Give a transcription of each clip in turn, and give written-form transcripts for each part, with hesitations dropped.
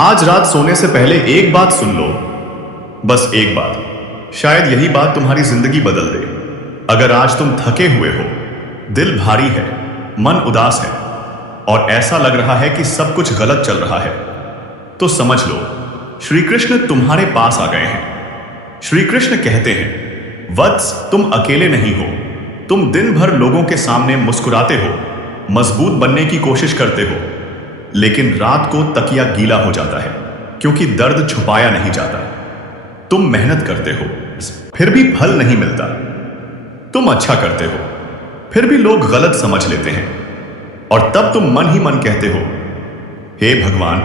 आज रात सोने से पहले एक बात सुन लो, बस एक बात। शायद यही बात तुम्हारी जिंदगी बदल दे। अगर आज तुम थके हुए हो, दिल भारी है, मन उदास है और ऐसा लग रहा है कि सब कुछ गलत चल रहा है, तो समझ लो श्री कृष्ण तुम्हारे पास आ गए हैं। श्री कृष्ण कहते हैं, वत्स तुम अकेले नहीं हो। तुम दिन भर लोगों के सामने मुस्कुराते हो, मजबूत बनने की कोशिश करते हो, लेकिन रात को तकिया गीला हो जाता है क्योंकि दर्द छुपाया नहीं जाता। तुम मेहनत करते हो, फिर भी फल नहीं मिलता। तुम अच्छा करते हो, फिर भी लोग गलत समझ लेते हैं और तब तुम मन ही मन कहते हो, हे भगवान,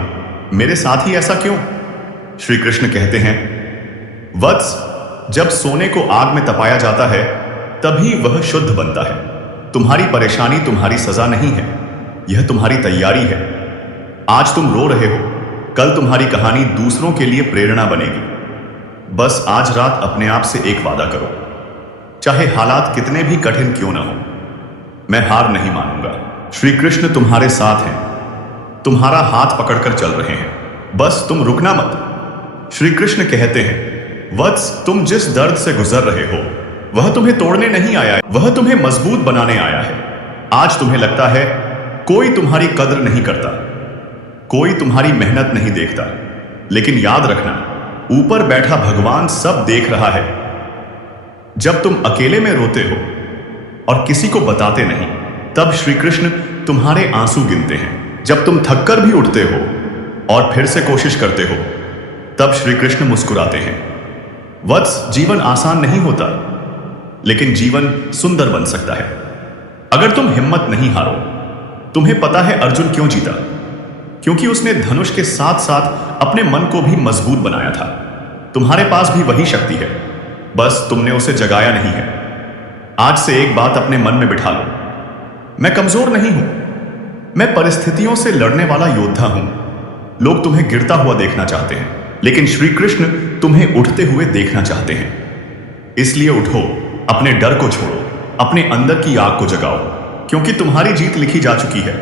मेरे साथ ही ऐसा क्यों? श्री कृष्ण कहते हैं, वत्स, जब सोने को आग में तपाया जाता है तभी वह शुद्ध बनता है। तुम्हारी परेशानी तुम्हारी सजा नहीं है, यह तुम्हारी तैयारी है। आज तुम रो रहे हो, कल तुम्हारी कहानी दूसरों के लिए प्रेरणा बनेगी। बस आज रात अपने आप से एक वादा करो, चाहे हालात कितने भी कठिन क्यों ना हो, मैं हार नहीं मानूंगा। श्री कृष्ण तुम्हारे साथ हैं, तुम्हारा हाथ पकड़कर चल रहे हैं, बस तुम रुकना मत। श्री कृष्ण कहते हैं, वत्स, तुम जिस दर्द से गुजर रहे हो वह तुम्हें तोड़ने नहीं आया है, वह तुम्हें मजबूत बनाने आया है। आज तुम्हें लगता है कोई तुम्हारी कद्र नहीं करता, कोई तुम्हारी मेहनत नहीं देखता, लेकिन याद रखना, ऊपर बैठा भगवान सब देख रहा है। जब तुम अकेले में रोते हो और किसी को बताते नहीं, तब श्री कृष्ण तुम्हारे आंसू गिनते हैं। जब तुम थककर भी उठते हो और फिर से कोशिश करते हो, तब श्री कृष्ण मुस्कुराते हैं। वत्स, जीवन आसान नहीं होता, लेकिन जीवन सुंदर बन सकता है अगर तुम हिम्मत नहीं हारो। तुम्हें पता है अर्जुन क्यों जीता? क्योंकि उसने धनुष के साथ साथ अपने मन को भी मजबूत बनाया था। तुम्हारे पास भी वही शक्ति है, बस तुमने उसे जगाया नहीं है। आज से एक बात अपने मन में बिठा लो, मैं कमजोर नहीं हूं, मैं परिस्थितियों से लड़ने वाला योद्धा हूं। लोग तुम्हें गिरता हुआ देखना चाहते हैं, लेकिन श्री कृष्ण तुम्हें उठते हुए देखना चाहते हैं। इसलिए उठो, अपने डर को छोड़ो, अपने अंदर की आग को जगाओ, क्योंकि तुम्हारी जीत लिखी जा चुकी है।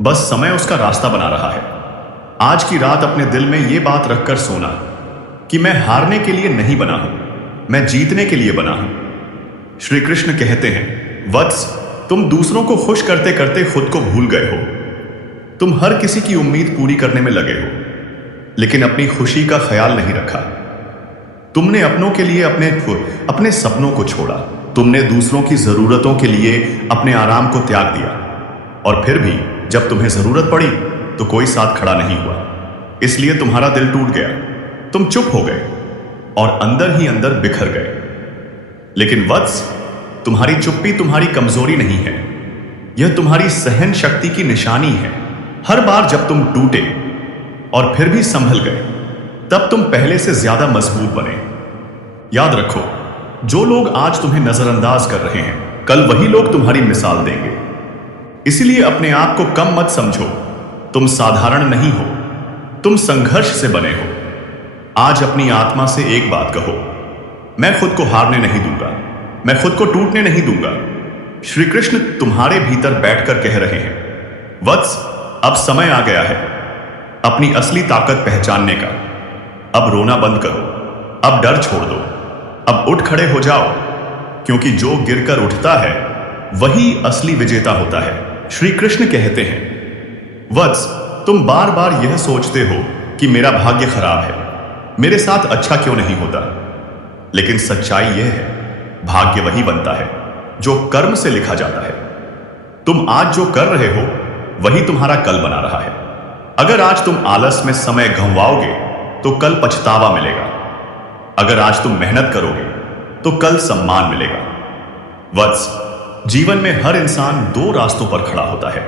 बस समय उसका रास्ता बना रहा है। आज की रात अपने दिल में यह बात रखकर सोना कि मैं हारने के लिए नहीं बना हूं, मैं जीतने के लिए बना हूं। श्री कृष्ण कहते हैं, वत्स, तुम दूसरों को खुश करते करते खुद को भूल गए हो। तुम हर किसी की उम्मीद पूरी करने में लगे हो, लेकिन अपनी खुशी का ख्याल नहीं रखा। तुमने अपनों के लिए अपने सपनों को छोड़ा। तुमने दूसरों की जरूरतों के लिए अपने आराम को त्याग दिया, और फिर भी जब तुम्हें जरूरत पड़ी तो कोई साथ खड़ा नहीं हुआ। इसलिए तुम्हारा दिल टूट गया, तुम चुप हो गए और अंदर ही अंदर बिखर गए। लेकिन वत्स, तुम्हारी चुप्पी तुम्हारी कमजोरी नहीं है, यह तुम्हारी सहन शक्ति की निशानी है। हर बार जब तुम टूटे और फिर भी संभल गए, तब तुम पहले से ज्यादा मजबूत बने। याद रखो, जो लोग आज तुम्हें नजरअंदाज कर रहे हैं, कल वही लोग तुम्हारी मिसाल देंगे। इसलिए अपने आप को कम मत समझो। तुम साधारण नहीं हो, तुम संघर्ष से बने हो। आज अपनी आत्मा से एक बात कहो, मैं खुद को हारने नहीं दूंगा, मैं खुद को टूटने नहीं दूंगा। श्री कृष्ण तुम्हारे भीतर बैठकर कह रहे हैं, वत्स, अब समय आ गया है अपनी असली ताकत पहचानने का। अब रोना बंद करो, अब डर छोड़ दो, अब उठ खड़े हो जाओ, क्योंकि जो गिरकर उठता है वही असली विजेता होता है। श्री कृष्ण कहते हैं, वत्स, तुम बार बार यह सोचते हो कि मेरा भाग्य खराब है, मेरे साथ अच्छा क्यों नहीं होता। लेकिन सच्चाई यह है, भाग्य वही बनता है जो कर्म से लिखा जाता है। तुम आज जो कर रहे हो वही तुम्हारा कल बना रहा है। अगर आज तुम आलस में समय गंवाओगे तो कल पछतावा मिलेगा। अगर आज तुम मेहनत करोगे तो कल सम्मान मिलेगा। वत्स, जीवन में हर इंसान दो रास्तों पर खड़ा होता है,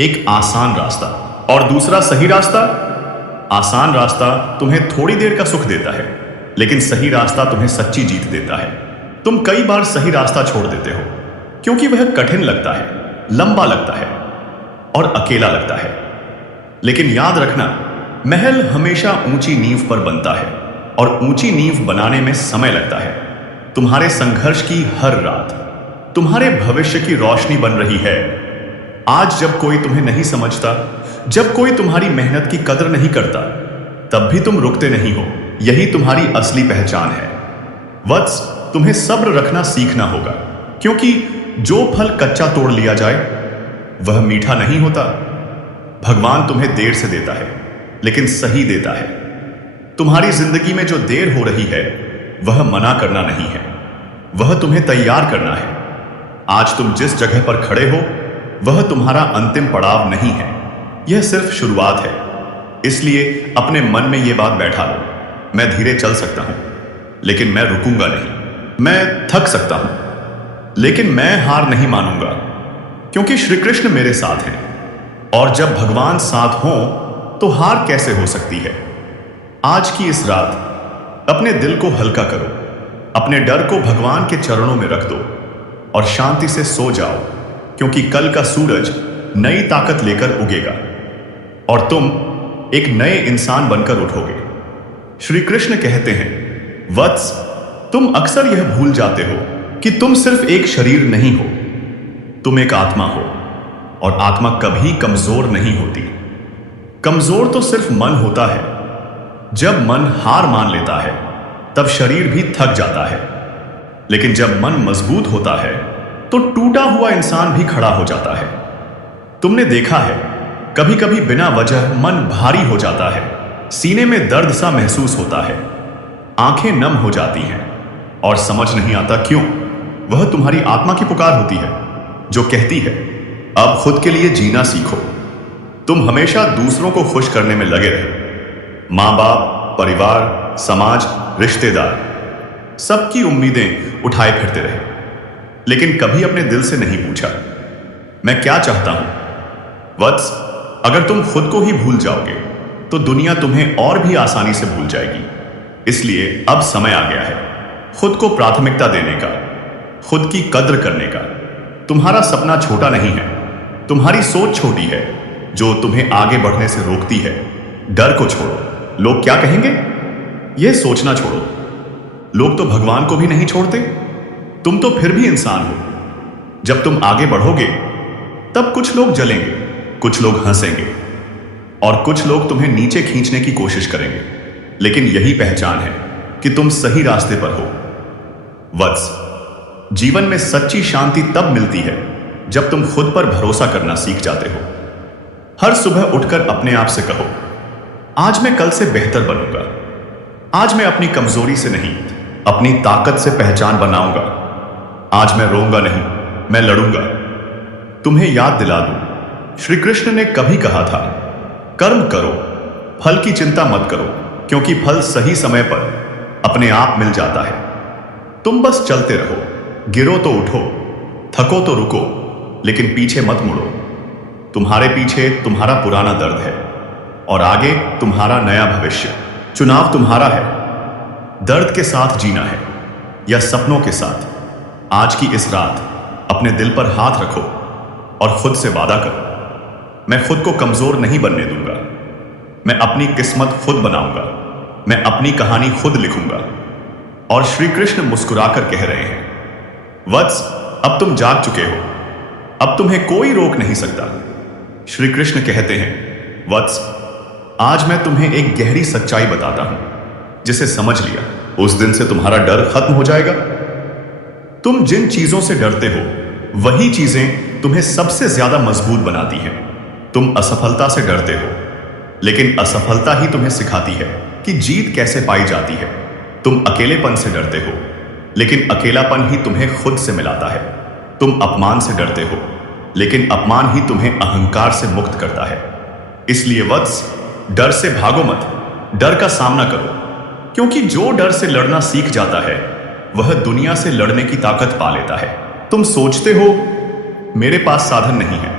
एक आसान रास्ता और दूसरा सही रास्ता। आसान रास्ता तुम्हें थोड़ी देर का सुख देता है, लेकिन सही रास्ता तुम्हें सच्ची जीत देता है। तुम कई बार सही रास्ता छोड़ देते हो क्योंकि वह कठिन लगता है, लंबा लगता है और अकेला लगता है। लेकिन याद रखना, महल हमेशा ऊंची नींव पर बनता है और ऊंची नींव बनाने में समय लगता है। तुम्हारे संघर्ष की हर रात तुम्हारे भविष्य की रोशनी बन रही है। आज जब कोई तुम्हें नहीं समझता, जब कोई तुम्हारी मेहनत की कदर नहीं करता तब भी तुम रुकते नहीं हो। यही तुम्हारी असली पहचान है। वत्स, तुम्हें सब्र रखना सीखना होगा, क्योंकि जो फल कच्चा तोड़ लिया जाए वह मीठा नहीं होता। भगवान तुम्हें देर से देता है लेकिन सही देता है। तुम्हारी जिंदगी में जो देर हो रही है वह मना करना नहीं है, वह तुम्हें तैयार करना है। आज तुम जिस जगह पर खड़े हो वह तुम्हारा अंतिम पड़ाव नहीं है, यह सिर्फ शुरुआत है। इसलिए अपने मन में यह बात बैठा लो, मैं धीरे चल सकता हूं लेकिन मैं रुकूंगा नहीं। मैं थक सकता हूं लेकिन मैं हार नहीं मानूंगा, क्योंकि श्री कृष्ण मेरे साथ हैं। और जब भगवान साथ हों तो हार कैसे हो सकती है। आज की इस रात अपने दिल को हल्का करो, अपने डर को भगवान के चरणों में रख दो और शांति से सो जाओ, क्योंकि कल का सूरज नई ताकत लेकर उगेगा और तुम एक नए इंसान बनकर उठोगे। श्री कृष्ण कहते हैं, वत्स, तुम अक्सर यह भूल जाते हो कि तुम सिर्फ एक शरीर नहीं हो, तुम एक आत्मा हो। और आत्मा कभी कमजोर नहीं होती। कमजोर तो सिर्फ मन होता है। जब मन हार मान लेता है तब शरीर भी थक जाता है, लेकिन जब मन मजबूत होता है तो टूटा हुआ इंसान भी खड़ा हो जाता है। तुमने देखा है, कभी कभी बिना वजह मन भारी हो जाता है, सीने में दर्द सा महसूस होता है, आंखें नम हो जाती हैं और समझ नहीं आता क्यों। वह तुम्हारी आत्मा की पुकार होती है जो कहती है, अब खुद के लिए जीना सीखो। तुम हमेशा दूसरों को खुश करने में लगे रहे। मां बाप, परिवार, समाज, रिश्तेदार, सबकी उम्मीदें उठाए फिरते रहे, लेकिन कभी अपने दिल से नहीं पूछा, मैं क्या चाहता हूं। वत्स, अगर तुम खुद को ही भूल जाओगे तो दुनिया तुम्हें और भी आसानी से भूल जाएगी। इसलिए अब समय आ गया है खुद को प्राथमिकता देने का, खुद की कद्र करने का। तुम्हारा सपना छोटा नहीं है, तुम्हारी सोच छोटी है जो तुम्हें आगे बढ़ने से रोकती है। डर को छोड़ो, लोग क्या कहेंगे यह सोचना छोड़ो। लोग तो भगवान को भी नहीं छोड़ते। तुम तो फिर भी इंसान हो। जब तुम आगे बढ़ोगे तब कुछ लोग जलेंगे, कुछ लोग हंसेंगे और कुछ लोग तुम्हें नीचे खींचने की कोशिश करेंगे, लेकिन यही पहचान है कि तुम सही रास्ते पर हो। वत्स, जीवन में सच्ची शांति तब मिलती है जब तुम खुद पर भरोसा करना सीख जाते हो। हर सुबह उठकर अपने आप से कहो, आज मैं कल से बेहतर बनूंगा। आज मैं अपनी कमजोरी से नहीं, अपनी ताकत से पहचान बनाऊंगा। आज मैं रोऊंगा नहीं, मैं लड़ूंगा। तुम्हें याद दिला दूं, श्री कृष्ण ने कभी कहा था, कर्म करो, फल की चिंता मत करो, क्योंकि फल सही समय पर अपने आप मिल जाता है। तुम बस चलते रहो, गिरो तो उठो, थको तो रुको, लेकिन पीछे मत मुड़ो। तुम्हारे पीछे तुम्हारा पुराना दर्द है और आगे तुम्हारा नया भविष्य। चुनाव तुम्हारा है, दर्द के साथ जीना है या सपनों के साथ। आज की इस रात अपने दिल पर हाथ रखो और खुद से वादा करो, मैं खुद को कमजोर नहीं बनने दूंगा। मैं अपनी किस्मत खुद बनाऊंगा, मैं अपनी कहानी खुद लिखूंगा। और श्री कृष्ण मुस्कुराकर कह रहे हैं, वत्स, अब तुम जाग चुके हो, अब तुम्हें कोई रोक नहीं सकता। श्री कृष्ण कहते हैं, वत्स, आज मैं तुम्हें एक गहरी सच्चाई बताता हूं, जिसे समझ लिया उस दिन से तुम्हारा डर खत्म हो जाएगा। तुम जिन चीजों से डरते हो वही चीजें तुम्हें सबसे ज्यादा मजबूत बनाती हैं। तुम असफलता से डरते हो, लेकिन असफलता ही तुम्हें सिखाती है कि जीत कैसे पाई जाती है। तुम अकेलेपन से डरते हो, लेकिन अकेलापन ही तुम्हें खुद से मिलाता है। तुम अपमान से डरते हो, लेकिन अपमान ही तुम्हें अहंकार से मुक्त करता है। इसलिए वत्स, डर से भागो मत, डर का सामना करो, क्योंकि जो डर से लड़ना सीख जाता है वह दुनिया से लड़ने की ताकत पा लेता है। तुम सोचते हो मेरे पास साधन नहीं है,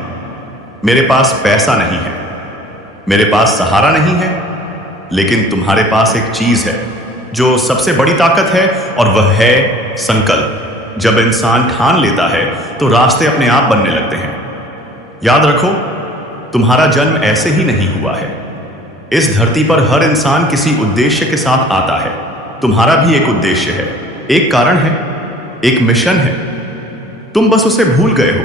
मेरे पास पैसा नहीं है, मेरे पास सहारा नहीं है, लेकिन तुम्हारे पास एक चीज है जो सबसे बड़ी ताकत है, और वह है संकल्प। जब इंसान ठान लेता है तो रास्ते अपने आप बनने लगते हैं। याद रखो, तुम्हारा जन्म ऐसे ही नहीं हुआ है। इस धरती पर हर इंसान किसी उद्देश्य के साथ आता है। तुम्हारा भी एक उद्देश्य है, एक कारण है, एक मिशन है। तुम बस उसे भूल गए हो।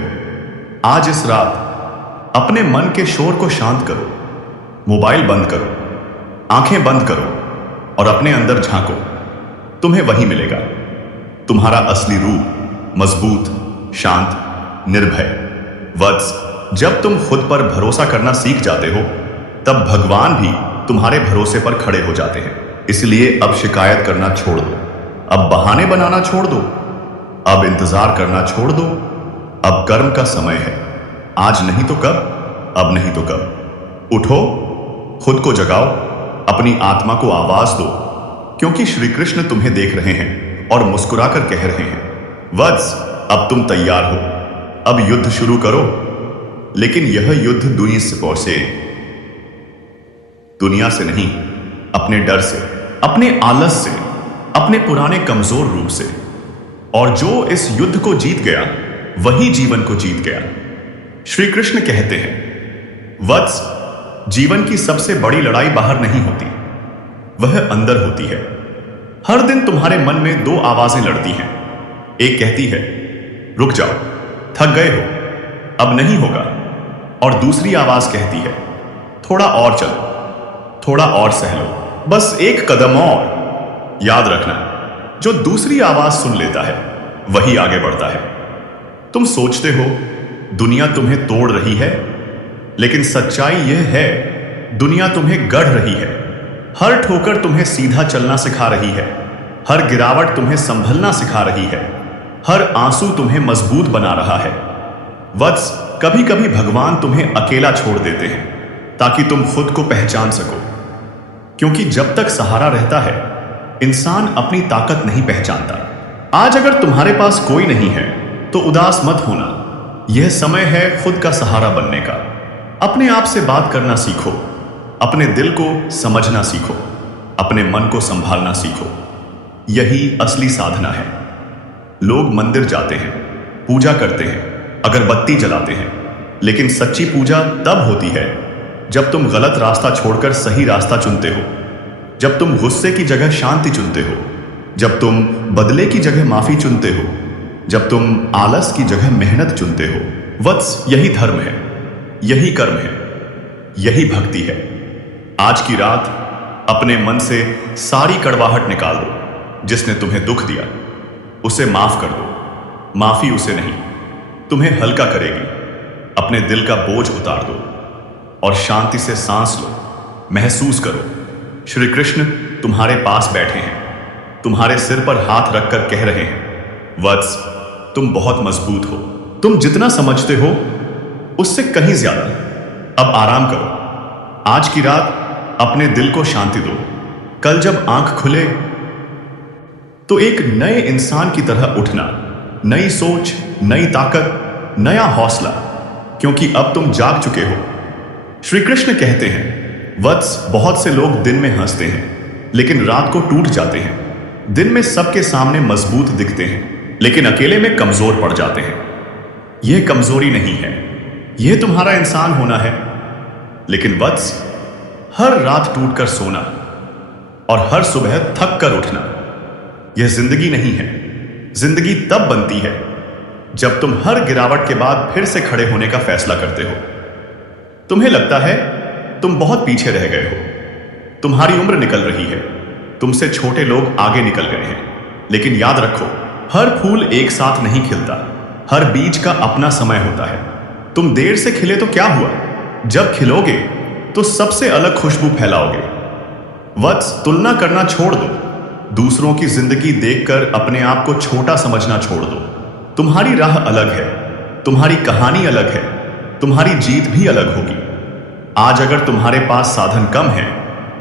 आज इस रात अपने मन के शोर को शांत करो, मोबाइल बंद करो, आंखें बंद करो और अपने अंदर झांको। तुम्हें वही मिलेगा, तुम्हारा असली रूप, मजबूत, शांत, निर्भय। वत्स, जब तुम खुद पर भरोसा करना सीख जाते हो तब भगवान भी तुम्हारे भरोसे पर खड़े हो जाते हैं। इसलिए अब शिकायत करना छोड़ दो, अब बहाने बनाना छोड़ दो, अब इंतजार करना छोड़ दो। अब कर्म का समय है, आज नहीं तो कब, अब नहीं तो कब। उठो, खुद को जगाओ, अपनी आत्मा को आवाज दो, क्योंकि श्री कृष्ण तुम्हें देख रहे हैं और मुस्कुराकर कह रहे हैं, वत्स, अब तुम तैयार हो, अब युद्ध शुरू करो। लेकिन यह युद्ध दुनिया से नहीं, अपने डर से, अपने आलस से, अपने पुराने कमजोर रूप से। और जो इस युद्ध को जीत गया वही जीवन को जीत गया। श्री कृष्ण कहते हैं, वत्स, जीवन की सबसे बड़ी लड़ाई बाहर नहीं होती, वह अंदर होती है। हर दिन तुम्हारे मन में दो आवाजें लड़ती हैं। एक कहती है, रुक जाओ, थक गए हो, अब नहीं होगा। और दूसरी आवाज कहती है, थोड़ा और चलो, थोड़ा और सह लो, बस एक कदम और। याद रखना, जो दूसरी आवाज सुन लेता है वही आगे बढ़ता है। तुम सोचते हो दुनिया तुम्हें तोड़ रही है, लेकिन सच्चाई यह है दुनिया तुम्हें गढ़ रही है। हर ठोकर तुम्हें सीधा चलना सिखा रही है, हर गिरावट तुम्हें संभलना सिखा रही है, हर आंसू तुम्हें मजबूत बना रहा है। वत्स, कभी कभी भगवान तुम्हें अकेला छोड़ देते हैं ताकि तुम खुद को पहचान सको, क्योंकि जब तक सहारा रहता है इंसान अपनी ताकत नहीं पहचानता। आज अगर तुम्हारे पास कोई नहीं है तो उदास मत होना, यह समय है खुद का सहारा बनने का। अपने आप से बात करना सीखो, अपने दिल को समझना सीखो, अपने मन को संभालना सीखो। यही असली साधना है। लोग मंदिर जाते हैं, पूजा करते हैं, अगरबत्ती जलाते हैं, लेकिन सच्ची पूजा तब होती है जब तुम गलत रास्ता छोड़कर सही रास्ता चुनते हो, जब तुम गुस्से की जगह शांति चुनते हो, जब तुम बदले की जगह माफी चुनते हो, जब तुम आलस की जगह मेहनत चुनते हो। वत्स, यही धर्म है, यही कर्म है, यही भक्ति है। आज की रात अपने मन से सारी कड़वाहट निकाल दो। जिसने तुम्हें दुख दिया उसे माफ कर दो। माफी उसे नहीं, तुम्हें हल्का करेगी। अपने दिल का बोझ उतार दो और शांति से सांस लो। महसूस करो श्री कृष्ण तुम्हारे पास बैठे हैं, तुम्हारे सिर पर हाथ रखकर कह रहे हैं, वत्स, तुम बहुत मजबूत हो, तुम जितना समझते हो उससे कहीं ज्यादा। अब आराम करो। आज की रात अपने दिल को शांति दो। कल जब आंख खुले तो एक नए इंसान की तरह उठना, नई सोच, नई ताकत, नया हौसला, क्योंकि अब तुम जाग चुके हो। श्री कृष्ण कहते हैं, वत्स, बहुत से लोग दिन में हंसते हैं लेकिन रात को टूट जाते हैं। दिन में सबके सामने मजबूत दिखते हैं लेकिन अकेले में कमजोर पड़ जाते हैं। यह कमजोरी नहीं है, यह तुम्हारा इंसान होना है। लेकिन वत्स, हर रात टूटकर सोना और हर सुबह थक कर उठना, यह जिंदगी नहीं है। जिंदगी तब बनती है जब तुम हर गिरावट के बाद फिर से खड़े होने का फैसला करते हो। तुम्हें लगता है तुम बहुत पीछे रह गए हो, तुम्हारी उम्र निकल रही है, तुमसे छोटे लोग आगे निकल गए हैं। लेकिन याद रखो, हर फूल एक साथ नहीं खिलता, हर बीज का अपना समय होता है। तुम देर से खिले तो क्या हुआ, जब खिलोगे तो सबसे अलग खुशबू फैलाओगे। वत्स, तुलना करना छोड़ दो। दूसरों की जिंदगी देखकर अपने आप को छोटा समझना छोड़ दो। तुम्हारी राह अलग है, तुम्हारी कहानी अलग है, तुम्हारी जीत भी अलग होगी। आज अगर तुम्हारे पास साधन कम है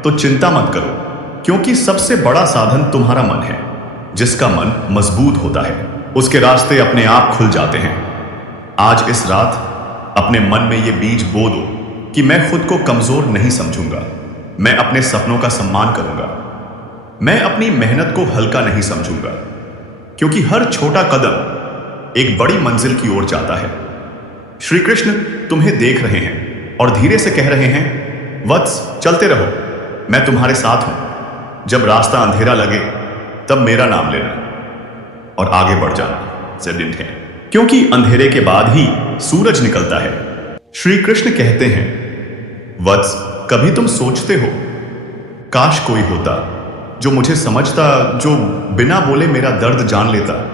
तो चिंता मत करो, क्योंकि सबसे बड़ा साधन तुम्हारा मन है। जिसका मन मजबूत होता है उसके रास्ते अपने आप खुल जाते हैं। आज इस रात अपने मन में ये बीज बो दो कि मैं खुद को कमजोर नहीं समझूंगा, मैं अपने सपनों का सम्मान करूंगा, मैं अपनी मेहनत को हल्का नहीं समझूंगा, क्योंकि हर छोटा कदम एक बड़ी मंजिल की ओर जाता है। श्री कृष्ण तुम्हें देख रहे हैं और धीरे से कह रहे हैं, वत्स, चलते रहो, मैं तुम्हारे साथ हूं। जब रास्ता अंधेरा लगे तब मेरा नाम लेना और आगे बढ़ जाना जरूरी है, क्योंकि अंधेरे के बाद ही सूरज निकलता है। श्री कृष्ण कहते हैं, वत्स, कभी तुम सोचते हो, काश कोई होता जो मुझे समझता, जो बिना बोले मेरा दर्द जान लेता।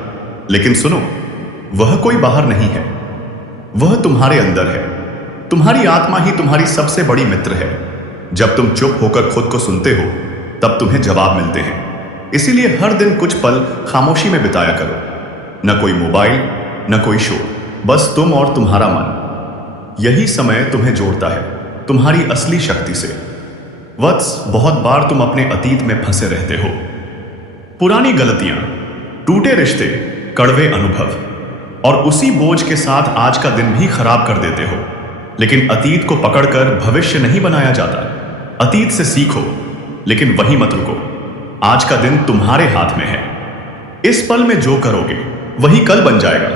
लेकिन सुनो, वह कोई बाहर नहीं है, वह तुम्हारे अंदर है। तुम्हारी आत्मा ही तुम्हारी सबसे बड़ी मित्र है। जब तुम चुप होकर खुद को सुनते हो, तब तुम्हें जवाब मिलते हैं। इसीलिए हर दिन कुछ पल खामोशी में बिताया करो। न कोई मोबाइल, न कोई शोर, बस तुम और तुम्हारा मन। यही समय तुम्हें जोड़ता है तुम्हारी असली शक्ति से। वत्स, बहुत बार तुम अपने अतीत में फंसे रहते हो। पुरानी गलतियां, टूटे रिश्ते, कड़वे अनुभव, और उसी बोझ के साथ आज का दिन भी खराब कर देते हो। लेकिन अतीत को पकड़कर भविष्य नहीं बनाया जाता। अतीत से सीखो, लेकिन वहीं मत रुको। आज का दिन तुम्हारे हाथ में है। इस पल में जो करोगे वही कल बन जाएगा।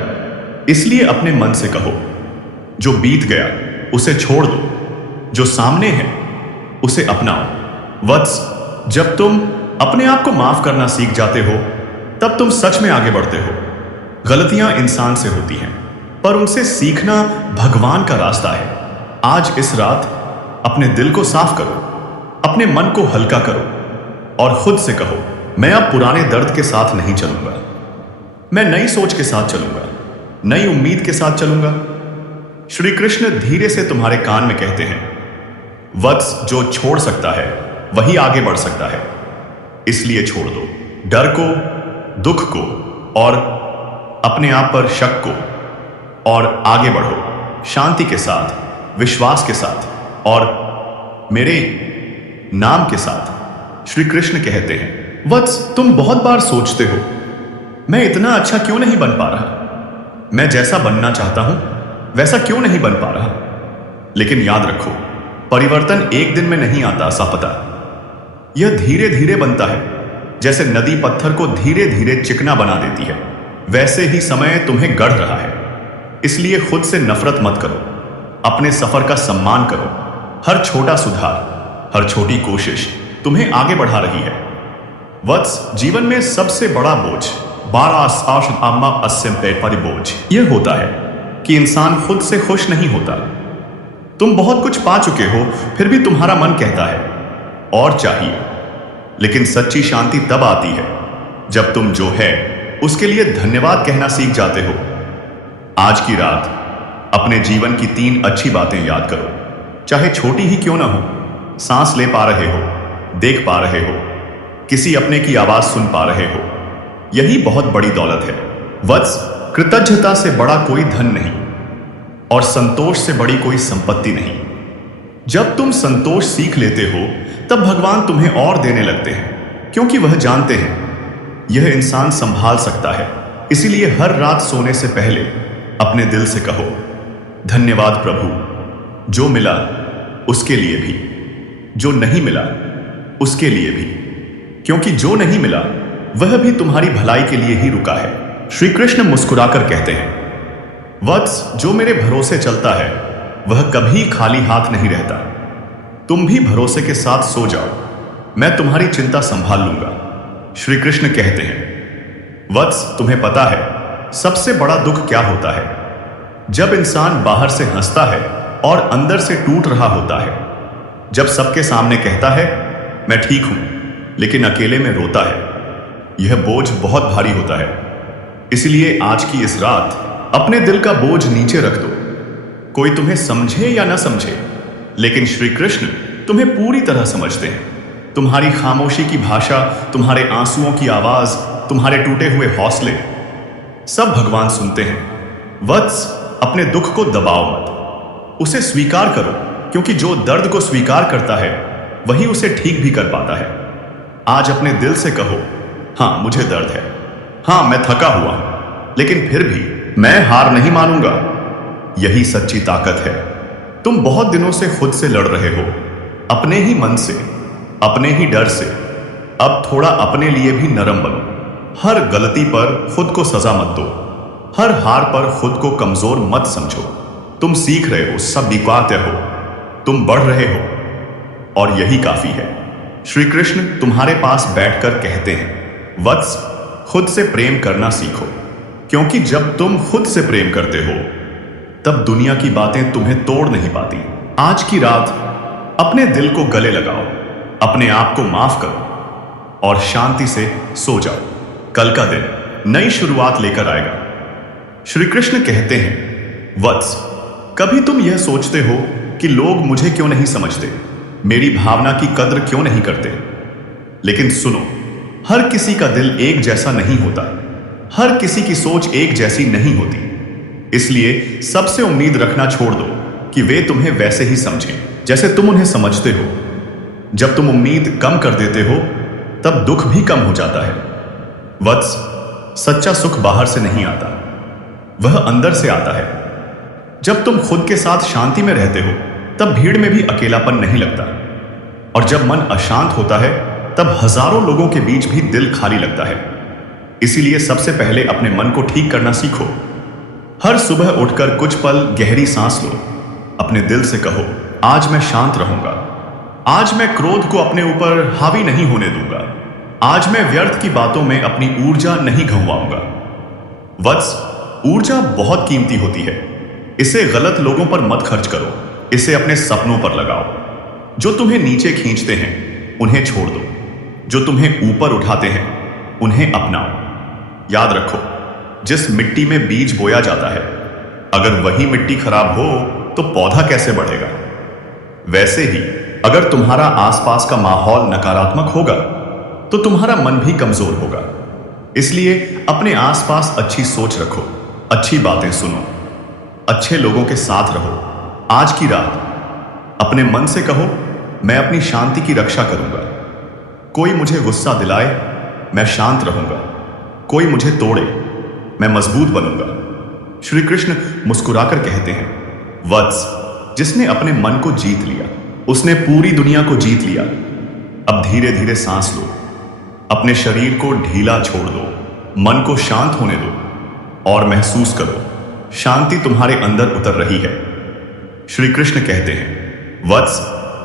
इसलिए अपने मन से कहो, जो बीत गया उसे छोड़ दो, जो सामने है उसे अपनाओ। वत्स, जब तुम अपने आप को माफ करना सीख जाते हो, तब तुम सच में आगे बढ़ते हो। गलतियां इंसान से होती हैं, पर उनसे सीखना भगवान का रास्ता है। आज इस रात अपने दिल को साफ करो, अपने मन को हल्का करो और खुद से कहो, मैं अब पुराने दर्द के साथ नहीं चलूंगा। मैं नई सोच के साथ चलूंगा, नई उम्मीद के साथ चलूंगा। श्री कृष्ण धीरे से तुम्हारे कान में कहते हैं, वत्स, जो छोड़ सकता है वही आगे बढ़ सकता है। इसलिए छोड़ दो डर को, दुख को और अपने आप पर शक को, और आगे बढ़ो शांति के साथ, विश्वास के साथ और मेरे नाम के साथ। श्री कृष्ण कहते हैं, वत्स, तुम बहुत बार सोचते हो, मैं इतना अच्छा क्यों नहीं बन पा रहा, मैं जैसा बनना चाहता हूं वैसा क्यों नहीं बन पा रहा। लेकिन याद रखो, परिवर्तन एक दिन में नहीं आता, सा पता। यह धीरे धीरे बनता है। जैसे नदी पत्थर को धीरे धीरे चिकना बना देती है, वैसे ही समय तुम्हें गढ़ रहा है। इसलिए खुद से नफरत मत करो, अपने सफर का सम्मान करो। हर छोटा सुधार, हर छोटी कोशिश तुम्हें आगे बढ़ा रही है। वत्स, जीवन में सबसे बड़ा बोझ 12 बोझ यह होता है कि इंसान खुद से खुश नहीं होता। तुम बहुत कुछ पा चुके हो, फिर भी तुम्हारा मन कहता है और चाहिए। लेकिन सच्ची शांति तब आती है जब तुम जो है उसके लिए धन्यवाद कहना सीख जाते हो। आज की रात अपने जीवन की 3 अच्छी बातें याद करो, चाहे छोटी ही क्यों ना हो। सांस ले पा रहे हो, देख पा रहे हो, किसी अपने की आवाज सुन पा रहे हो, यही बहुत बड़ी दौलत है। वत्स, कृतज्ञता से बड़ा कोई धन नहीं और संतोष से बड़ी कोई संपत्ति नहीं। जब तुम संतोष सीख लेते हो, तब भगवान तुम्हें और देने लगते हैं, क्योंकि वह जानते हैं यह इंसान संभाल सकता है। इसीलिए हर रात सोने से पहले अपने दिल से कहो, धन्यवाद प्रभु, जो मिला उसके लिए भी, जो नहीं मिला उसके लिए भी, क्योंकि जो नहीं मिला वह भी तुम्हारी भलाई के लिए ही रुका है। श्री कृष्ण मुस्कुराकर कहते हैं, वत्स, जो मेरे भरोसे चलता है वह कभी खाली हाथ नहीं रहता। तुम भी भरोसे के साथ सो जाओ, मैं तुम्हारी चिंता संभाल लूंगा। श्री कृष्ण कहते हैं, वत्स, तुम्हें पता है सबसे बड़ा दुख क्या होता है? जब इंसान बाहर से हंसता है और अंदर से टूट रहा होता है। जब सबके सामने कहता है मैं ठीक हूं, लेकिन अकेले में रोता है। यह बोझ बहुत भारी होता है। इसलिए आज की इस रात अपने दिल का बोझ नीचे रख दो। कोई तुम्हें समझे या ना समझे, लेकिन श्री कृष्ण तुम्हें पूरी तरह समझते हैं। तुम्हारी खामोशी की भाषा, तुम्हारे आंसुओं की आवाज, तुम्हारे टूटे हुए हौसले, सब भगवान सुनते हैं। वत्स, अपने दुख को दबाओ मत, उसे स्वीकार करो, क्योंकि जो दर्द को स्वीकार करता है वही उसे ठीक भी कर पाता है। आज अपने दिल से कहो, हाँ मुझे दर्द है, हाँ मैं थका हुआ हूं, लेकिन फिर भी मैं हार नहीं मानूंगा। यही सच्ची ताकत है। तुम बहुत दिनों से खुद से लड़ रहे हो, अपने ही मन से, अपने ही डर से। अब थोड़ा अपने लिए भी नरम बनो। हर गलती पर खुद को सजा मत दो, हर हार पर खुद को कमजोर मत समझो। तुम सीख रहे हो, सब विकाते हो, तुम बढ़ रहे हो और यही काफी है। श्री कृष्ण तुम्हारे पास बैठकर कहते हैं, वत्स, खुद से प्रेम करना सीखो, क्योंकि जब तुम खुद से प्रेम करते हो तब दुनिया की बातें तुम्हें तोड़ नहीं पाती। आज की रात अपने दिल को गले लगाओ, अपने आप को माफ करो और शांति से सो जाओ। कल का दिन नई शुरुआत लेकर आएगा। श्री कृष्ण कहते हैं, वत्स, कभी तुम यह सोचते हो कि लोग मुझे क्यों नहीं समझते, मेरी भावना की कद्र क्यों नहीं करते? लेकिन सुनो, हर किसी का दिल एक जैसा नहीं होता, हर किसी की सोच एक जैसी नहीं होती। इसलिए सबसे उम्मीद रखना छोड़ दो कि वे तुम्हें वैसे ही समझें जैसे तुम उन्हें समझते हो। जब तुम उम्मीद कम कर देते हो तब दुख भी कम हो जाता है। वत्स, सच्चा सुख बाहर से नहीं आता, वह अंदर से आता है। जब तुम खुद के साथ शांति में रहते हो तब भीड़ में भी अकेलापन नहीं लगता, और जब मन अशांत होता है तब हजारों लोगों के बीच भी दिल खाली लगता है। इसीलिए सबसे पहले अपने मन को ठीक करना सीखो। हर सुबह उठकर कुछ पल गहरी सांस लो, अपने दिल से कहो, आज मैं शांत रहूंगा, आज मैं क्रोध को अपने ऊपर हावी नहीं होने दूंगा, आज मैं व्यर्थ की बातों में अपनी ऊर्जा नहीं घुमाऊंगा। वत्स, ऊर्जा बहुत कीमती होती है, इसे गलत लोगों पर मत खर्च करो, इसे अपने सपनों पर लगाओ। जो तुम्हें नीचे खींचते हैं उन्हें छोड़ दो, जो तुम्हें ऊपर उठाते हैं उन्हें अपनाओ। याद रखो, जिस मिट्टी में बीज बोया जाता है, अगर वही मिट्टी खराब हो तो पौधा कैसे बढ़ेगा? वैसे ही अगर तुम्हारा आसपास का माहौल नकारात्मक होगा तो तुम्हारा मन भी कमजोर होगा। इसलिए अपने आसपास अच्छी सोच रखो, अच्छी बातें सुनो, अच्छे लोगों के साथ रहो। आज की रात अपने मन से कहो, मैं अपनी शांति की रक्षा करूंगा। कोई मुझे गुस्सा दिलाए, मैं शांत रहूंगा, कोई मुझे तोड़े, मैं मजबूत बनूंगा। श्री कृष्ण मुस्कुराकर कहते हैं, वत्स, जिसने अपने मन को जीत लिया उसने पूरी दुनिया को जीत लिया। अब धीरे धीरे सांस लो, अपने शरीर को ढीला छोड़ दो, मन को शांत होने दो और महसूस करो शांति तुम्हारे अंदर उतर रही है। श्री कृष्ण कहते हैं, वत्स,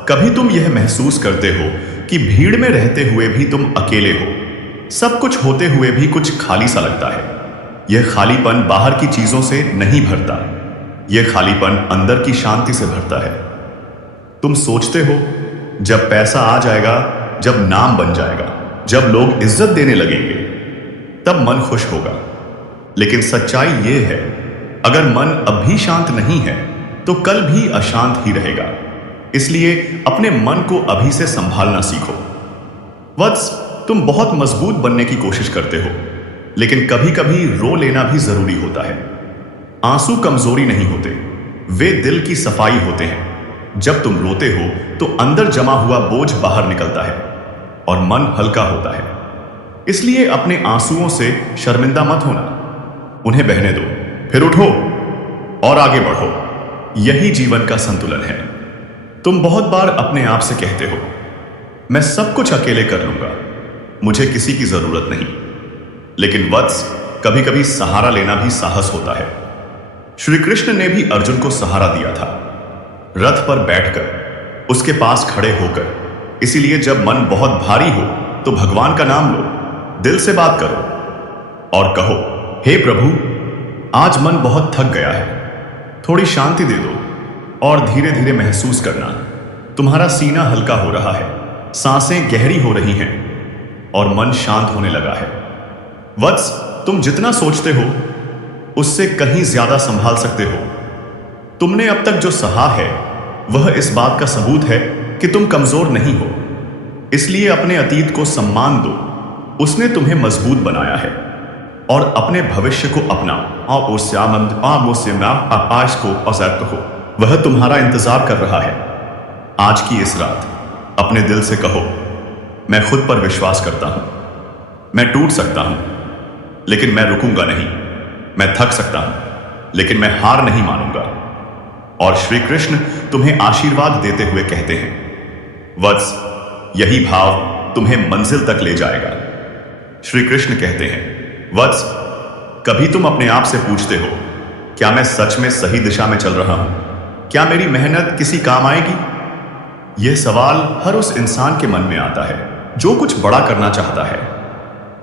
कभी तुम यह महसूस करते हो कि भीड़ में रहते हुए भी तुम अकेले हो, सब कुछ होते हुए भी कुछ खाली सा लगता है। यह खालीपन बाहर की चीजों से नहीं भरता, यह खालीपन अंदर की शांति से भरता है। तुम सोचते हो जब पैसा आ जाएगा, जब नाम बन जाएगा, जब लोग इज्जत देने लगेंगे तब मन खुश होगा। लेकिन सच्चाई यह है, अगर मन अब भी शांत नहीं है तो कल भी अशांत ही रहेगा। इसलिए अपने मन को अभी से संभालना सीखो। वत्स, तुम बहुत मजबूत बनने की कोशिश करते हो, लेकिन कभी कभी रो लेना भी जरूरी होता है। आंसू कमजोरी नहीं होते, वे दिल की सफाई होते हैं। जब तुम रोते हो तो अंदर जमा हुआ बोझ बाहर निकलता है और मन हल्का होता है। इसलिए अपने आंसुओं से शर्मिंदा मत होना, उन्हें बहने दो, फिर उठो और आगे बढ़ो। यही जीवन का संतुलन है। तुम बहुत बार अपने आप से कहते हो, मैं सब कुछ अकेले कर लूंगा, मुझे किसी की जरूरत नहीं। लेकिन वत्स, कभी कभी सहारा लेना भी साहस होता है। श्री कृष्ण ने भी अर्जुन को सहारा दिया था, रथ पर बैठकर, उसके पास खड़े होकर। इसीलिए जब मन बहुत भारी हो तो भगवान का नाम लो, दिल से बात करो और कहो, हे प्रभु, आज मन बहुत थक गया है, थोड़ी शांति दे दो। और धीरे धीरे महसूस करना, तुम्हारा सीना हल्का हो रहा है, सांसें गहरी हो रही हैं और मन शांत होने लगा है। वत्स, तुम जितना सोचते हो उससे कहीं ज्यादा संभाल सकते हो। तुमने अब तक जो सहा है वह इस बात का सबूत है कि तुम कमजोर नहीं हो। इसलिए अपने अतीत को सम्मान दो, उसने तुम्हें मजबूत बनाया है। और अपने भविष्य को अपनाओ और उससे आज को असत हो, वह तुम्हारा इंतजार कर रहा है। आज की इस रात अपने दिल से कहो, मैं खुद पर विश्वास करता हूं, मैं टूट सकता हूं लेकिन मैं रुकूंगा नहीं, मैं थक सकता हूं लेकिन मैं हार नहीं मानूंगा। और श्री कृष्ण तुम्हें आशीर्वाद देते हुए कहते हैं, वत्स, यही भाव तुम्हें मंजिल तक ले जाएगा। श्री कृष्ण कहते हैं, वत्स, कभी तुम अपने आप से पूछते हो, क्या मैं सच में सही दिशा में चल रहा हूं? क्या मेरी मेहनत किसी काम आएगी? यह सवाल हर उस इंसान के मन में आता है जो कुछ बड़ा करना चाहता है,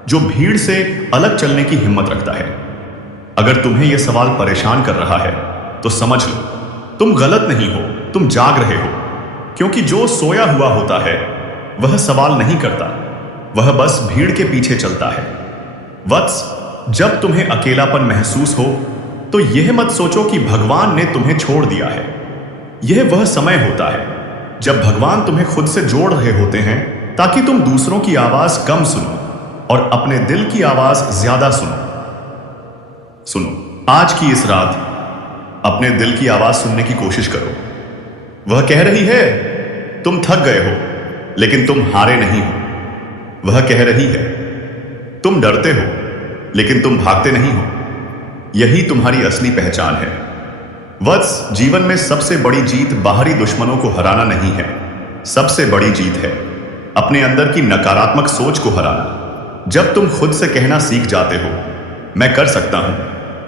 जो भीड़ से अलग चलने की हिम्मत रखता है। अगर तुम्हें यह सवाल परेशान कर रहा है तो समझ लो, तुम गलत नहीं हो, तुम जाग रहे हो, क्योंकि जो सोया हुआ होता है वह सवाल नहीं करता, वह बस भीड़ के पीछे चलता है। वत्स, जब तुम्हें अकेलापन महसूस हो तो यह मत सोचो कि भगवान ने तुम्हें छोड़ दिया है। यह वह समय होता है जब भगवान तुम्हें खुद से जोड़ रहे होते हैं ताकि तुम दूसरों की आवाज कम सुनो और अपने दिल की आवाज ज्यादा सुनो। आज की इस रात अपने दिल की आवाज सुनने की कोशिश करो। वह कह रही है तुम थक गए हो लेकिन तुम हारे नहीं हो। वह कह रही है तुम डरते हो लेकिन तुम भागते नहीं हो। यही तुम्हारी असली पहचान है। वत्स, जीवन में सबसे बड़ी जीत बाहरी दुश्मनों को हराना नहीं है, सबसे बड़ी जीत है अपने अंदर की नकारात्मक सोच को हराना। जब तुम खुद से कहना सीख जाते हो मैं कर सकता हूं,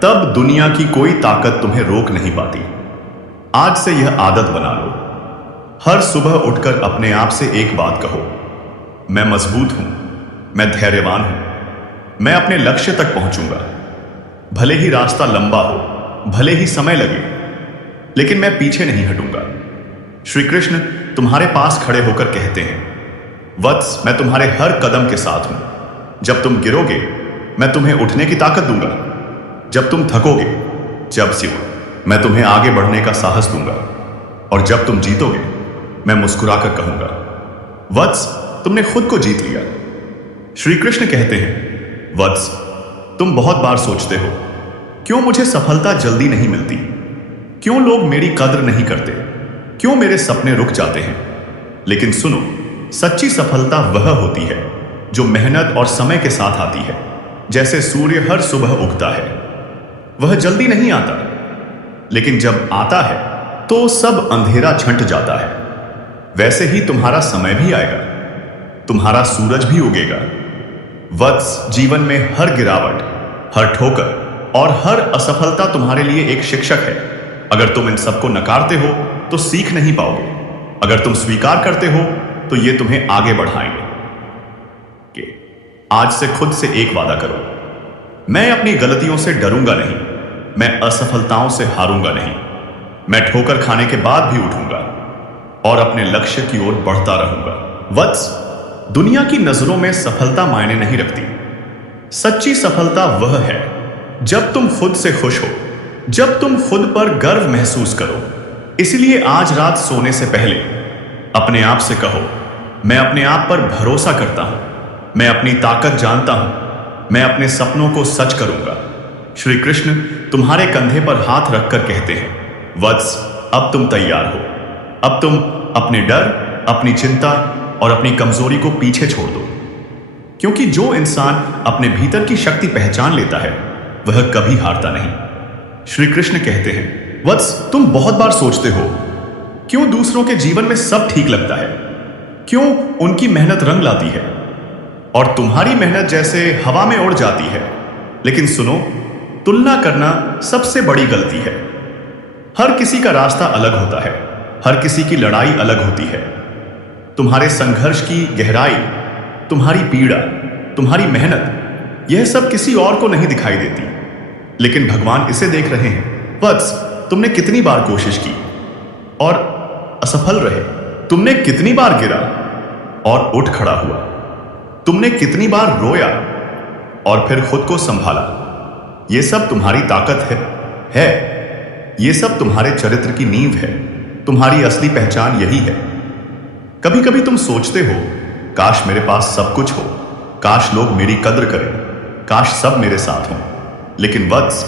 तब दुनिया की कोई ताकत तुम्हें रोक नहीं पाती। आज से यह आदत बना लो। हर सुबह उठकर अपने आप से एक बात कहो, मैं मजबूत हूं, मैं धैर्यवान हूं, मैं अपने लक्ष्य तक पहुंचूंगा। भले ही रास्ता लंबा हो, भले ही समय लगे, लेकिन मैं पीछे नहीं हटूंगा। श्री कृष्ण तुम्हारे पास खड़े होकर कहते हैं, वत्स, मैं तुम्हारे हर कदम के साथ हूं। जब तुम गिरोगे मैं तुम्हें उठने की ताकत दूंगा। जब तुम थकोगे, जब सिर्फ मैं तुम्हें आगे बढ़ने का साहस दूंगा। और जब तुम जीतोगे मैं मुस्कुराकर कहूंगा, वत्स, तुमने खुद को जीत लिया। श्री कृष्ण कहते हैं, वत्स, तुम बहुत बार सोचते हो क्यों मुझे सफलता जल्दी नहीं मिलती, क्यों लोग मेरी कद्र नहीं करते, क्यों मेरे सपने रुक जाते हैं। लेकिन सुनो, सच्ची सफलता वह होती है जो मेहनत और समय के साथ आती है। जैसे सूर्य हर सुबह उगता है, वह जल्दी नहीं आता, लेकिन जब आता है तो सब अंधेरा छंट जाता है। वैसे ही तुम्हारा समय भी आएगा, तुम्हारा सूरज भी उगेगा। वत्स, जीवन में हर गिरावट, हर ठोकर और हर असफलता तुम्हारे लिए एक शिक्षक है। अगर तुम इन सबको नकारते हो तो सीख नहीं पाओगे, अगर तुम स्वीकार करते हो तो ये तुम्हें आगे बढ़ाएंगे। आज से खुद से एक वादा करो, मैं अपनी गलतियों से डरूंगा नहीं, मैं असफलताओं से हारूंगा नहीं, मैं ठोकर खाने के बाद भी उठूंगा और अपने लक्ष्य की ओर बढ़ता रहूंगा। वत्स, दुनिया की नजरों में सफलता मायने नहीं रखती। सच्ची सफलता वह है जब तुम खुद से खुश हो, जब तुम खुद पर गर्व महसूस करो। इसलिए आज रात सोने से पहले अपने आप से कहो, मैं अपने आप पर भरोसा करता हूं, मैं अपनी ताकत जानता हूं, मैं अपने सपनों को सच करूंगा। श्री कृष्ण तुम्हारे कंधे पर हाथ रखकर कहते हैं, वत्स, अब तुम तैयार हो। अब तुम अपने डर, अपनी चिंता और अपनी कमजोरी को पीछे छोड़ दो, क्योंकि जो इंसान अपने भीतर की शक्ति पहचान लेता है वह कभी हारता नहीं। श्री कृष्ण कहते हैं, वत्स, तुम बहुत बार सोचते हो क्यों दूसरों के जीवन में सब ठीक लगता है, क्यों उनकी मेहनत रंग लाती है और तुम्हारी मेहनत जैसे हवा में उड़ जाती है। लेकिन सुनो, तुलना करना सबसे बड़ी गलती है। हर किसी का रास्ता अलग होता है, हर किसी की लड़ाई अलग होती है। तुम्हारे संघर्ष की गहराई, तुम्हारी पीड़ा, तुम्हारी मेहनत, यह सब किसी और को नहीं दिखाई देती, लेकिन भगवान इसे देख रहे हैं। वत्स, तुमने कितनी बार कोशिश की और असफल रहे, तुमने कितनी बार गिरा और उठ खड़ा हुआ, तुमने कितनी बार रोया और फिर खुद को संभाला। यह सब तुम्हारी ताकत है। यह सब तुम्हारे चरित्र की नींव है। तुम्हारी असली पहचान यही है। कभी कभी तुम सोचते हो, काश मेरे पास सब कुछ हो, काश लोग मेरी कद्र करें, काश सब मेरे साथ हों। लेकिन वत्स,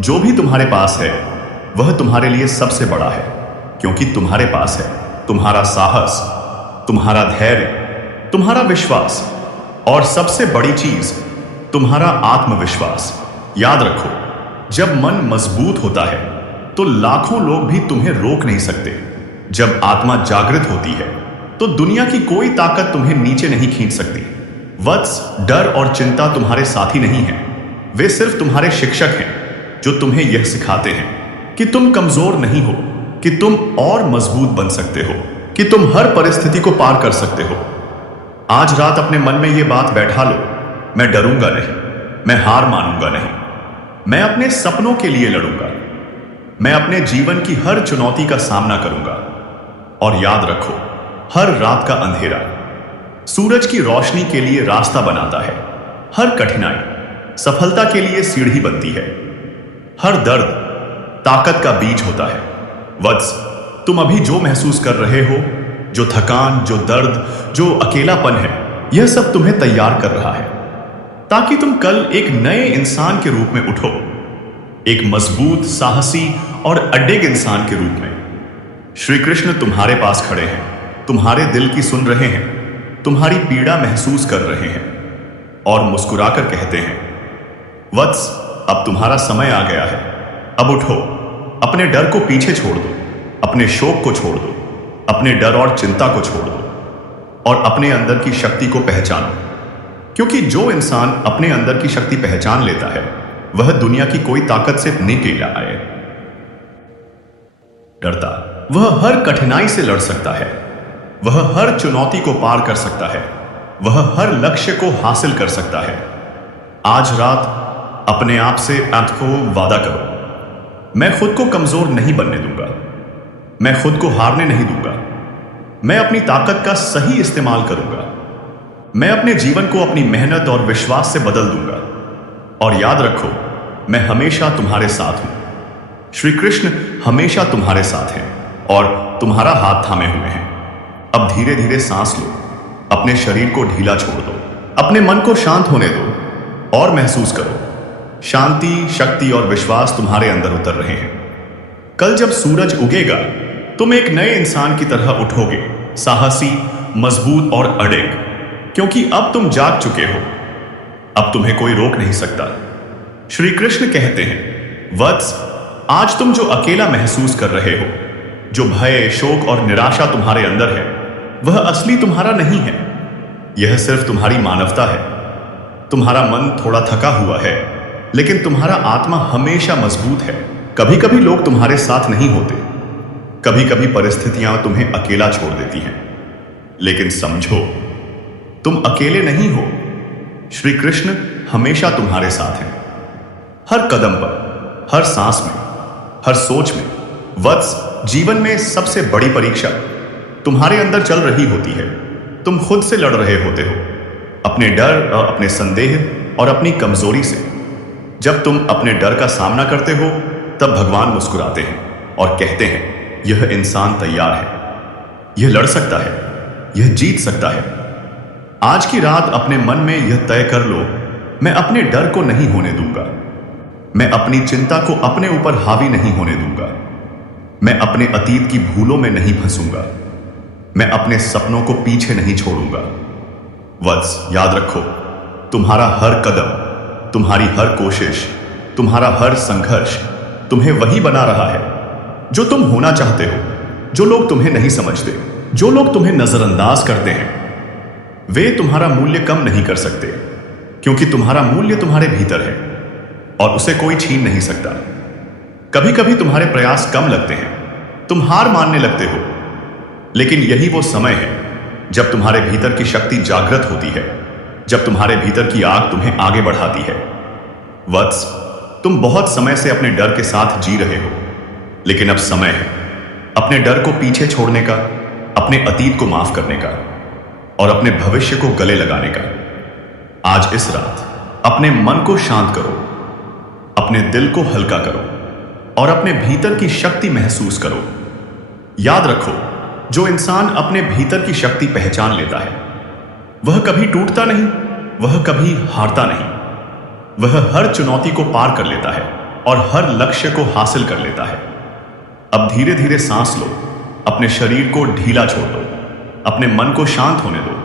जो भी तुम्हारे पास है वह तुम्हारे लिए सबसे बड़ा है, क्योंकि तुम्हारे पास है तुम्हारा साहस, तुम्हारा धैर्य, तुम्हारा विश्वास और सबसे बड़ी चीज तुम्हारा आत्मविश्वास। याद रखो, जब मन मजबूत होता है तो लाखों लोग भी तुम्हें रोक नहीं सकते। जब आत्मा जागृत होती है तो दुनिया की कोई ताकत तुम्हें नीचे नहीं खींच सकती। वत्स, डर और चिंता तुम्हारे साथी नहीं हैं, वे सिर्फ तुम्हारे शिक्षक हैं जो तुम्हें यह सिखाते हैं कि तुम कमजोर नहीं हो, कि तुम और मजबूत बन सकते हो, कि तुम हर परिस्थिति को पार कर सकते हो। आज रात अपने मन में यह बात बैठा लो, मैं डरूंगा नहीं, मैं हार मानूंगा नहीं, मैं अपने सपनों के लिए लड़ूंगा, मैं अपने जीवन की हर चुनौती का सामना करूंगा। और याद रखो, हर रात का अंधेरा सूरज की रोशनी के लिए रास्ता बनाता है। हर कठिनाई सफलता के लिए सीढ़ी बनती है। हर दर्द ताकत का बीज होता है। वत्स, तुम अभी जो महसूस कर रहे हो, जो थकान, जो दर्द, जो अकेलापन है, यह सब तुम्हें तैयार कर रहा है ताकि तुम कल एक नए इंसान के रूप में उठो, एक मजबूत, साहसी और अडिग इंसान के रूप में। श्री कृष्ण तुम्हारे पास खड़े हैं, तुम्हारे दिल की सुन रहे हैं, तुम्हारी पीड़ा महसूस कर रहे हैं और मुस्कुराकर कहते हैं, वत्स, अब तुम्हारा समय आ गया है। अब उठो, अपने डर को पीछे छोड़ दो, अपने शोक को छोड़ दो, अपने डर और चिंता को छोड़ दो और अपने अंदर की शक्ति को पहचानो। क्योंकि जो इंसान अपने अंदर की शक्ति पहचान लेता है, वह दुनिया की कोई ताकत से नहीं आए डरता। वह हर कठिनाई से लड़ सकता है, वह हर चुनौती को पार कर सकता है, वह हर लक्ष्य को हासिल कर सकता है। आज रात अपने आप से को वादा करो, मैं खुद को कमजोर नहीं बनने दूंगा, मैं खुद को हारने नहीं दूंगा, मैं अपनी ताकत का सही इस्तेमाल करूंगा, मैं अपने जीवन को अपनी मेहनत और विश्वास से बदल दूंगा। और याद रखो, मैं हमेशा तुम्हारे साथ हूं। श्री कृष्ण हमेशा तुम्हारे साथ हैं और तुम्हारा हाथ थामे हुए हैं। अब धीरे धीरे सांस लो, अपने शरीर को ढीला छोड़ दो, अपने मन को शांत होने दो और महसूस करो, शांति, शक्ति और विश्वास तुम्हारे अंदर उतर रहे हैं। कल जब सूरज उगेगा, तुम एक नए इंसान की तरह उठोगे, साहसी, मजबूत और अडिग, क्योंकि अब तुम जाग चुके हो। अब तुम्हें कोई रोक नहीं सकता। श्री कृष्ण कहते हैं, वत्स, आज तुम जो अकेला महसूस कर रहे हो, जो भय, शोक और निराशा तुम्हारे अंदर है, वह असली तुम्हारा नहीं है। यह सिर्फ तुम्हारी मानवता है। तुम्हारा मन थोड़ा थका हुआ है, लेकिन तुम्हारा आत्मा हमेशा मजबूत है। कभी कभी लोग तुम्हारे साथ नहीं होते, कभी कभी परिस्थितियां तुम्हें अकेला छोड़ देती हैं, लेकिन समझो, तुम अकेले नहीं हो। श्री कृष्ण हमेशा तुम्हारे साथ हैं, हर कदम पर, हर सांस में, हर सोच में। वत्स, जीवन में सबसे बड़ी परीक्षा तुम्हारे अंदर चल रही होती है। तुम खुद से लड़ रहे होते हो, अपने डर, अपने संदेह और अपनी कमजोरी से। जब तुम अपने डर का सामना करते हो, तब भगवान मुस्कुराते हैं और कहते हैं, यह इंसान तैयार है, यह लड़ सकता है, यह जीत सकता है। आज की रात अपने मन में यह तय कर लो, मैं अपने डर को नहीं होने दूंगा, मैं अपनी चिंता को अपने ऊपर हावी नहीं होने दूंगा, मैं अपने अतीत की भूलों में नहीं फंसूंगा, मैं अपने सपनों को पीछे नहीं छोड़ूंगा। वत्स, याद रखो, तुम्हारा हर कदम, तुम्हारी हर कोशिश, तुम्हारा हर संघर्ष तुम्हें वही बना रहा है जो तुम होना चाहते हो। जो लोग तुम्हें नहीं समझते, जो लोग तुम्हें नजरअंदाज करते हैं, वे तुम्हारा मूल्य कम नहीं कर सकते, क्योंकि तुम्हारा मूल्य तुम्हारे भीतर है और उसे कोई छीन नहीं सकता। कभी कभी तुम्हारे प्रयास कम लगते हैं, तुम हार मानने लगते हो, लेकिन यही वो समय है जब तुम्हारे भीतर की शक्ति जागृत होती है, जब तुम्हारे भीतर की आग तुम्हें आगे बढ़ाती है। वत्स, तुम बहुत समय से अपने डर के साथ जी रहे हो, लेकिन अब समय है अपने डर को पीछे छोड़ने का, अपने अतीत को माफ करने का और अपने भविष्य को गले लगाने का। आज इस रात अपने मन को शांत करो, अपने दिल को हल्का करो और अपने भीतर की शक्ति महसूस करो। याद रखो, जो इंसान अपने भीतर की शक्ति पहचान लेता है, वह कभी टूटता नहीं, वह कभी हारता नहीं। वह हर चुनौती को पार कर लेता है और हर लक्ष्य को हासिल कर लेता है। अब धीरे धीरे सांस लो, अपने शरीर को ढीला छोड़ दो, अपने मन को शांत होने दो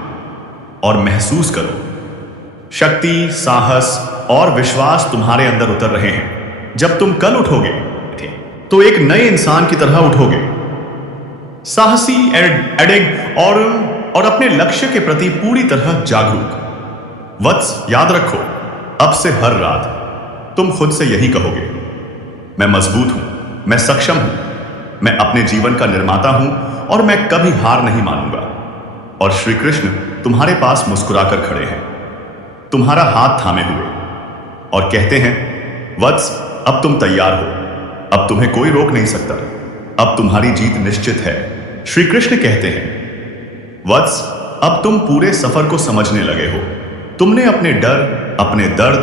और महसूस करो, शक्ति, साहस और विश्वास तुम्हारे अंदर उतर रहे हैं। जब तुम कल उठोगे तो एक नए इंसान की तरह उठोगे, साहसी, अडिग और अपने लक्ष्य के प्रति पूरी तरह जागरूक। वत्स, याद रखो, अब से हर रात तुम खुद से यही कहोगे, मैं मजबूत हूं, मैं सक्षम हूं, मैं अपने जीवन का निर्माता हूं और मैं कभी हार नहीं मानूंगा। और श्री कृष्ण तुम्हारे पास मुस्कुराकर खड़े हैं, तुम्हारा हाथ थामे हुए और कहते हैं, वत्स, अब तुम तैयार हो, अब तुम्हें कोई रोक नहीं सकता, अब तुम्हारी जीत निश्चित है। श्री कृष्ण कहते हैं, वत्स, अब तुम पूरे सफर को समझने लगे हो। तुमने अपने डर, अपने दर्द,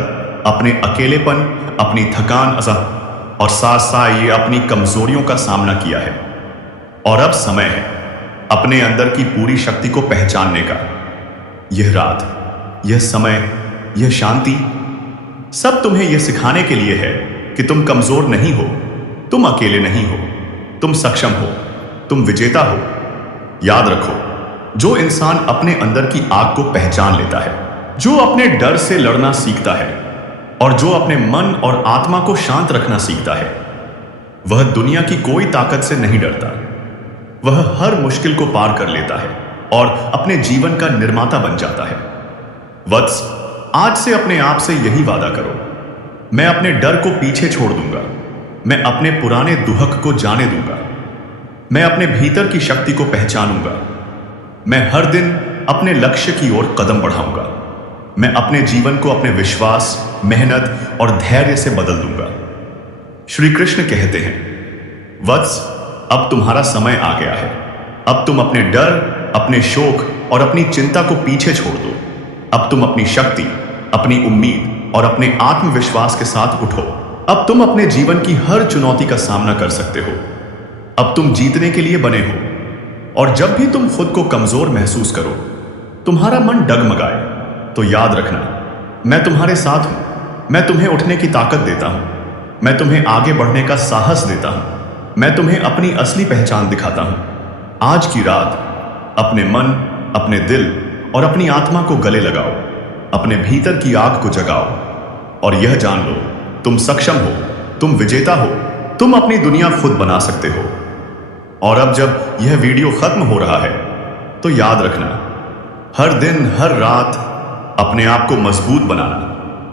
अपने अकेलेपन, अपनी थकान और साथ साथ ये अपनी कमजोरियों का सामना किया है। और अब समय है अपने अंदर की पूरी शक्ति को पहचानने का। यह रात, यह समय, यह शांति, सब तुम्हें यह सिखाने के लिए है कि तुम कमजोर नहीं हो, तुम अकेले नहीं हो, तुम सक्षम हो, तुम विजेता हो। याद रखो, जो इंसान अपने अंदर की आग को पहचान लेता है, जो अपने डर से लड़ना सीखता है और जो अपने मन और आत्मा को शांत रखना सीखता है, वह दुनिया की कोई ताकत से नहीं डरता। वह हर मुश्किल को पार कर लेता है और अपने जीवन का निर्माता बन जाता है। वत्स, आज से अपने आप से यही वादा करो, मैं अपने डर को पीछे छोड़ दूंगा, मैं अपने पुराने दुहक को जाने दूंगा, मैं अपने भीतर की शक्ति को पहचानूंगा, मैं हर दिन अपने लक्ष्य की ओर कदम बढ़ाऊंगा, मैं अपने जीवन को अपने विश्वास, मेहनत और धैर्य से बदल दूंगा। श्री कृष्ण कहते हैं, वत्स, अब तुम्हारा समय आ गया है। अब तुम अपने डर, अपने शोक और अपनी चिंता को पीछे छोड़ दो। अब तुम अपनी शक्ति, अपनी उम्मीद और अपने आत्मविश्वास के साथ उठो। अब तुम अपने जीवन की हर चुनौती का सामना कर सकते हो। अब तुम जीतने के लिए बने हो। और जब भी तुम खुद को कमजोर महसूस करो, तुम्हारा मन डगमगाए, तो याद रखना, मैं तुम्हारे साथ हूं। मैं तुम्हें उठने की ताकत देता हूं, मैं तुम्हें आगे बढ़ने का साहस देता हूं, मैं तुम्हें अपनी असली पहचान दिखाता हूं। आज की रात अपने मन, अपने दिल और अपनी आत्मा को गले लगाओ, अपने भीतर की आग को जगाओ और यह जान लो, तुम सक्षम हो, तुम विजेता हो, तुम अपनी दुनिया खुद बना सकते हो। और अब जब यह वीडियो खत्म हो रहा है, तो याद रखना, हर दिन, हर रात अपने आप को मजबूत बनाना,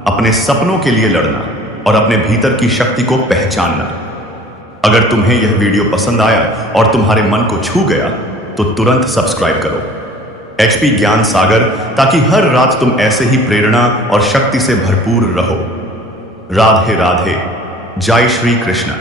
अपने सपनों के लिए लड़ना और अपने भीतर की शक्ति को पहचानना। अगर तुम्हें यह वीडियो पसंद आया और तुम्हारे मन को छू गया, तो तुरंत सब्सक्राइब करो HP ज्ञान सागर, ताकि हर रात तुम ऐसे ही प्रेरणा और शक्ति से भरपूर रहो। राधे राधे, जय श्री कृष्ण।